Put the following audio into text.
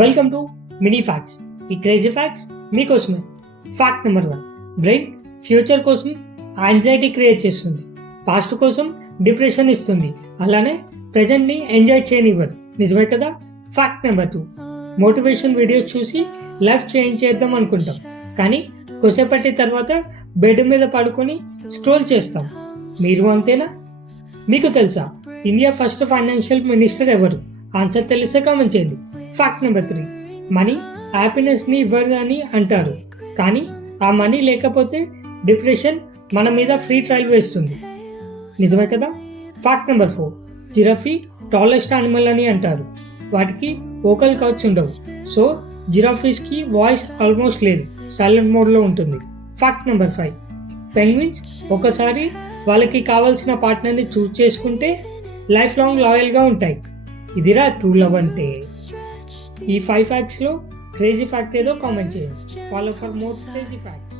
Welcome to mini facts. ఈ crazy facts మీకోసమే. Fact number 1, brain future కోసం anxiety create చేస్తుంది, పాస్ట్ కోసం డిప్రెషన్ ఇస్తుంది, అలానే ప్రెజెంట్ని ఎంజాయ్ చేయనివ్వదు. నిజమే కదా? ఫ్యాక్ట్ నెంబర్ 2, మోటివేషన్ వీడియోస్ చూసి లైఫ్ చేంజ్ చేద్దాం అనుకుంటాం, కానీ కొసేపటి తర్వాత బెడ్ మీద పడుకొని స్క్రోల్ చేస్తాం. మీరు అంతేనా? మీకు తెలుసా ఇండియా ఫస్ట్ ఫైనాన్షియల్ మినిస్టర్ ఎవరు? ఆన్సర్ తెలిస్తే కామెంట్ చేయండి. ఫ్యాక్ట్ నెంబర్ 3, మనీ హ్యాపీనెస్ని ఇవ్వదు అని అంటారు, కానీ ఆ మనీ లేకపోతే డిప్రెషన్ మన మీద ఫ్రీ ట్రయల్ వేస్తుంది. నిజమే కదా? Fact number 4, giraffe tallest animal అని అంటారు, వాటికి వోకల్ కార్డ్స్ ఉండవు. సో జిరాఫీస్కి వాయిస్ ఆల్మోస్ట్ లేదు, సైలెంట్ మోడ్లో ఉంటుంది. ఫ్యాక్ట్ నెంబర్ 5, పెంగ్విన్స్ ఒకసారి వాళ్ళకి కావాల్సిన పార్ట్నర్ని చూస్ చేసుకుంటే లైఫ్ లాంగ్ లాయల్గా ఉంటాయి. ఇదిరా ట్రూ లవ్ అంటే. ఈ 5 ఫ్యాక్ట్స్లో క్రేజీ ఫ్యాక్ట్ ఏదో కామెంట్ చేయండి. Follow for more crazy facts.